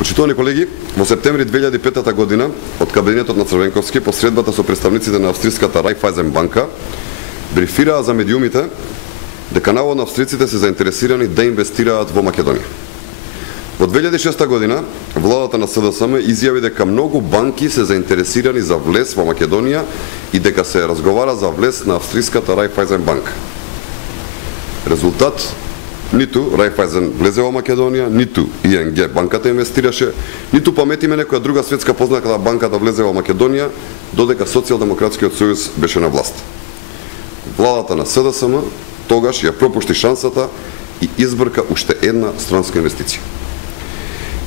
Почитувани колеги, во септември 2005 година од кабинетот на Црвенковски по средбата со представниците на австриската Райфайзен банка брифираа за медиумите дека наводно австриците се заинтересирани да инвестираат во Македонија. Во 2006 година владата на СДСМ изјави дека многу банки се заинтересирани за влез во Македонија и дека се разговара за влез на австриската Райфайзен банка. Резултат: ниту Райфайзен влезе во Македонија, ниту ИНГ банката инвестираше, ниту паметиме некоја друга светска позната банка да влезе во Македонија, додека Социјалдемократскиот сојуз беше на власт. Владата на СДСМ тогаш ја пропушти шансата и избрка уште една странска инвестиција.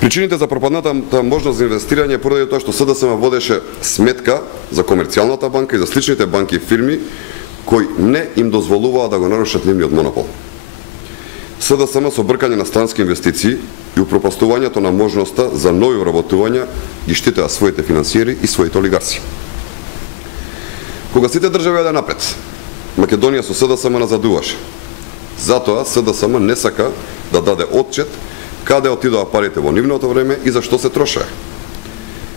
Причините за пропадната можност за инвестирање е поради тоа што СДСМ водеше сметка за комерцијалната банка и за сличните банки и фирми кои не им дозволуваа да го нарушат нивниот монопол. СДСМ со бркање на странски инвестиции и упропастувањето на можноста за нови вработувања ги штитеа своите финансиери и своите олигарси. Кога сите држави одеа напред, Македонија со СДСМ назадуваше. Затоа СДСМ не сака да даде отчет каде отидоа парите во нивното време и за што се трошеа.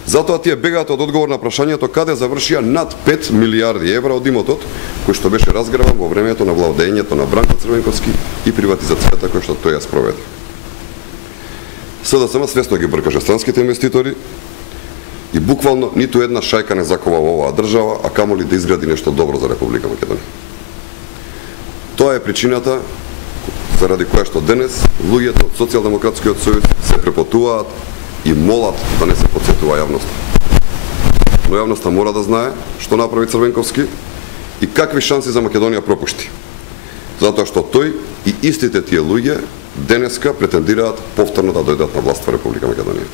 Затоа тие бегаат од одговор на прашањето каде завршија над 5 милиарди евра од имотот кој што беше разграбан во времето на владењето на Бранко Црвенковски и приватизацијата која што тој ја спроведе. СДСМ свесно ги бркаше странските инвеститори и буквално ниту една шајка не закова во оваа држава, а камоли да изгради нешто добро за Република Македонија. Тоа е причината заради која што денес луѓето од Социјалдемократскиот сојуз се препотуваат и молат да не се потсетува јавноста. Но јавноста мора да знае што направи Црвенковски и какви шанси за Македонија пропушти. Затоа што тој и истите тие луѓе денеска претендираат повторно да дојдат на власт во Република Македонија.